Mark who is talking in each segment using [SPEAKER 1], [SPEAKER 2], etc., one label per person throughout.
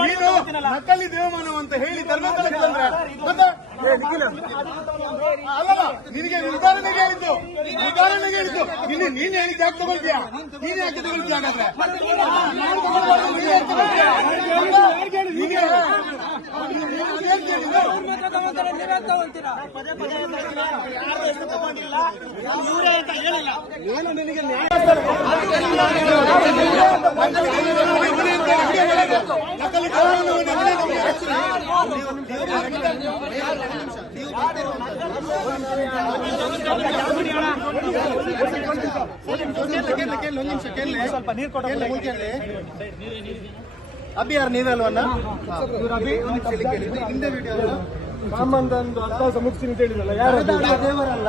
[SPEAKER 1] ನೀನು ನಕಲಿ ದೇವಮಾನವ ಅಂತ ಹೇಳಿ ಧರ್ಮಸ್ಥಳಕ್ಕೆ ಬಂದ್ರೆ. ಮತ್ತೆ? ಅಲ್ಲಲ್ಲ ನಿನಗೆ ಉದಾಹರಣೆಗೆ ಹೇಳಿದ್ದು. ಉದಾಹರಣೆಗೆ ಹೇಳಿದ್ದು. ಇನ್ನು ನೀನ್ ಹೇಳಿದ್ದು ಯಾಕೆ ತಗೊಳ್ತೀಯಾ? ನೀನ್ ಯಾಕೆ ತಗೊಳ್ತೀಯ ಹಾಗಾದ್ರೆ? ಏನು ನಿನಗೆ ನ್ಯಾಯ
[SPEAKER 2] ಸ್ವಲ್ಪ ನೀರು ಅಭಿ ಯಾರು. ಇದು ಹಿಂದೆ ವಿಡಿಯೋ
[SPEAKER 3] ಮುಗಿಸ್ತೀನಿ ಅಂತ ಹೇಳಿದ್ರಲ್ಲ ಯಾರು
[SPEAKER 2] ದೇವರಲ್ಲ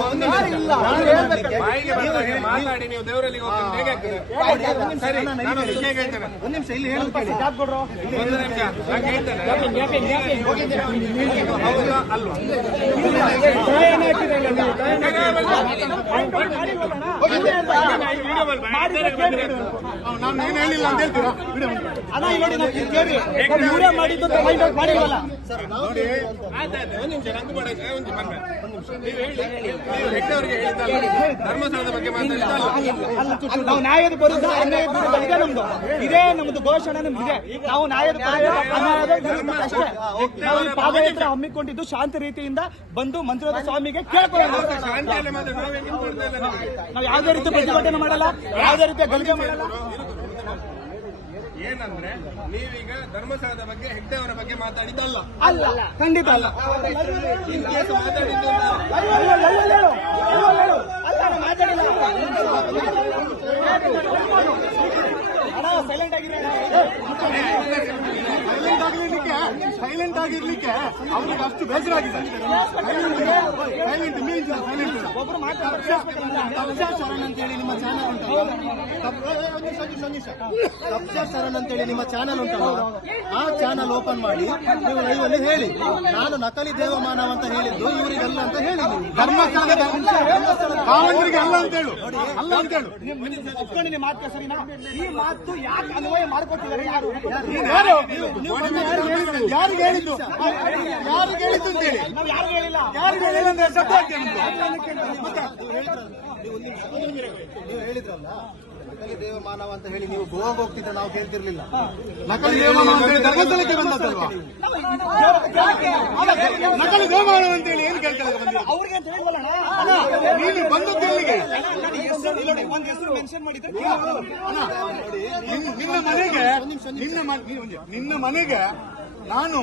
[SPEAKER 2] ಒಂದು ನಿಮಿಷ. ನಾನು ಹೇಳ್ಲಿಕ್ಕೆ-
[SPEAKER 4] ಬಾಯಿಗೆ ನಾವು ಮಾತಾಡಿ ನೀವು ದೇವರಲ್ಲಿ
[SPEAKER 2] ಒಂದು ನಿಮಿಷ ಇಲ್ಲಿ ಒಂದು ನಿಮಿಷ
[SPEAKER 4] ನಾನು ಹೇಳ್ತೇನೆ Yeah.
[SPEAKER 1] ನಾನು ಏನು ಹೇಳಿಲ್ಲ ಅಂತ ಹೇಳ್ತೀರಾ? ಬಿಡಿ ಒಂದು.
[SPEAKER 3] ಇವರೇ ಮಾಡಿದ್ದು ಅಂತ find out ಮಾಡಿಲ್ವಲ್ಲ?
[SPEAKER 4] ನೋಡಿ ಆಯ್ತಾಯ್ತು ಒಂದು ನಿಮಿಷ ನಂದು ಮಾಡ ಒಂದು ಬಂದೆ ನೀವು ಹೇಳಿ ನೀವು ಹೆಗ್ಡೆಯವರಿಗೆ ಹೇಳಿದ್ದಲ್ಲ. ಧರ್ಮಸ್ಥಳದ ಬಗ್ಗೆ ಮಾತಾಡಿದ್ದಲ್ಲ.
[SPEAKER 3] ನಾವು ನ್ಯಾಯದ ಬರುತ್ತ ಅನ್ಯಾಯದ ಇದೆ ನಮ್ದು. ಇದೇ ನಮ್ದು ಘೋಷಣೆ ನಮ್ದು ಇದೆ. ನಾವು ನ್ಯಾಯದ ಪರ, ಅನ್ಯಾಯದ ವಿರುದ್ಧ ಅಷ್ಟೇ. ನಾವು ಈ ಪಾದಯಾತ್ರೆ ಹಮ್ಮಿಕೊಂಡಿದ್ದು ಶಾಂತ ರೀತಿಯಿಂದ ಬಂದು ಮಂಜುನಾಥ ಸ್ವಾಮಿಗೆ ಕೇಳ್ಕೊಳ್ಳೋಣ.
[SPEAKER 4] ನಾವು
[SPEAKER 3] ಯಾವುದೇ ರೀತಿ ಪ್ರತಿಭಟನೆ ಮಾಡಲ್ಲ. ಯಾವುದೇ ರೀತಿಯ ಗಲಿಗೆ ಮಾಡಲ್ಲ
[SPEAKER 4] ಏನಂದ್ರೆ ನೀವೀಗ ಧರ್ಮಸ್ಥಳದ ಬಗ್ಗೆ ಹೆಗ್ಡೆಯವರ ಬಗ್ಗೆ ಮಾತಾಡಿದ್ದಲ್ಲ
[SPEAKER 3] ಅಲ್ಲ ಖಂಡಿತ ಅಲ್ಲ
[SPEAKER 4] ಮಾತಾಡಿದ್ದು
[SPEAKER 3] ಸೈಲೆಂಟ್ ಅಯ್ಯೋ,
[SPEAKER 1] ಆಗಿರ್ಲಿಕ್ಕೆ ಸೈಲೆಂಟ್ ಆಗಿರ್ಲಿಕ್ಕೆ ಅವ್ರಿಗೆ ಅಷ್ಟು ಬೇಸರ ಆಗಿದೆ ಸೈಲೆಂಟ್ ಮೀನ್ಸ್ ಸೈಲೆಂಟ್
[SPEAKER 2] ಶರಣ್ ಅಂತೇಳಿ ನಿಮ್ಮ ಚಾನಲ್ ಉಂಟು ಕಬ್- ಏ, ಏ, ಒಂದ್ ನಿಮಿಷ, ಒಂದ್ ನಿಮಿಷ, ಒಂದ್ ನಿಮಿಷ. ಕಬ್ಜಾ ಶರಣ್ ಅಂತೇಳಿ ನಿಮ್ಮ ಚಾನಲ್ ಉಂಟಲ್ಲ ಆ ಚಾನಲ್ ಓಪನ್ ಮಾಡಿ ನೀವು ಲೈವ್ ಅಲ್ಲಿ ಹೇಳಿ. ನಾನು ನಕಲಿ ದೇವಮಾನವ ಅಂತ ಹೇಳಿದ್ದು ಇವರಿಗೆಲ್ಲ ಅಂತ ಹೇಳಿ ನೀವು.
[SPEAKER 1] ಧರ್ಮಸ್ಥಳದ ಕಾವಂಡರಿಗೆ ಅಲ್ಲ ಅಂತ ಹೇಳು. ಅಲ್ಲ ಅಂತ ಹೇಳು.
[SPEAKER 3] ಒಪ್ಕೊಂಡಿನಿ ಮಾತು ಸರಿನಾ? ಈ ಮಾತು ಯಾಕೆ ಅನ್ವಯ ಮಾಡ್ಕೊಟ್ಟಿದ್ದಾರೆ ಯಾರು?
[SPEAKER 1] ಯಾರು? ಯಾರಿಗೆ ಹೇಳಿದ್ದು? ಯಾರಿಗೆ ಹೇಳಿದ್ದು ಅಂತ ಹೇಳಿ.
[SPEAKER 3] ಯಾರು ಹೇಳಿಲ್ಲ?
[SPEAKER 1] ಯಾರಿಗೆ ಹೇಳಿಲ್ಲ ಅಂದ್ರೆ ಶಬ್ದ ಮತ್ತೆ
[SPEAKER 2] ನೀವು ಹೇಳಿದ್ರಲ್ಲ ನಕಲಿ ದೇವಮಾನವ ಅಂತ ಹೇಳಿ ನೀವು ಗೋವಾಗ ಹೋಗ್ತಿದ್ರೆ ನಾವು ಕೇಳ್ತಿರ್ಲಿಲ್ಲ.
[SPEAKER 1] ನಕಲಿ ದೇವಮಾನ ಅಂತ ಹೇಳಿ ಧರ್ಮಸ್ಥಳಕ್ಕೆ ಬಂದದ್ದಲ್ವಾ? ನಕಲಿ ದೇವಮಾನ ಅಂತ ಹೇಳಿ.
[SPEAKER 3] ಅವ್ರಿಗೆ ಅಂತ?
[SPEAKER 1] ನೀನು ಬಂದದ್ದು ಎಲ್ಲಿಗೆ
[SPEAKER 3] ನಾನು ಹೆಸರು ಇಲ್ಲಿ ಒಂದು ಹೆಸರು ಮೆನ್ಷನ್ ಮಾಡಿದ್ರೆ.
[SPEAKER 1] ನಿನ್ನ- ಮನೆಗೆ ನಿನ್ನ ಮನೆಗೆ ನಾನು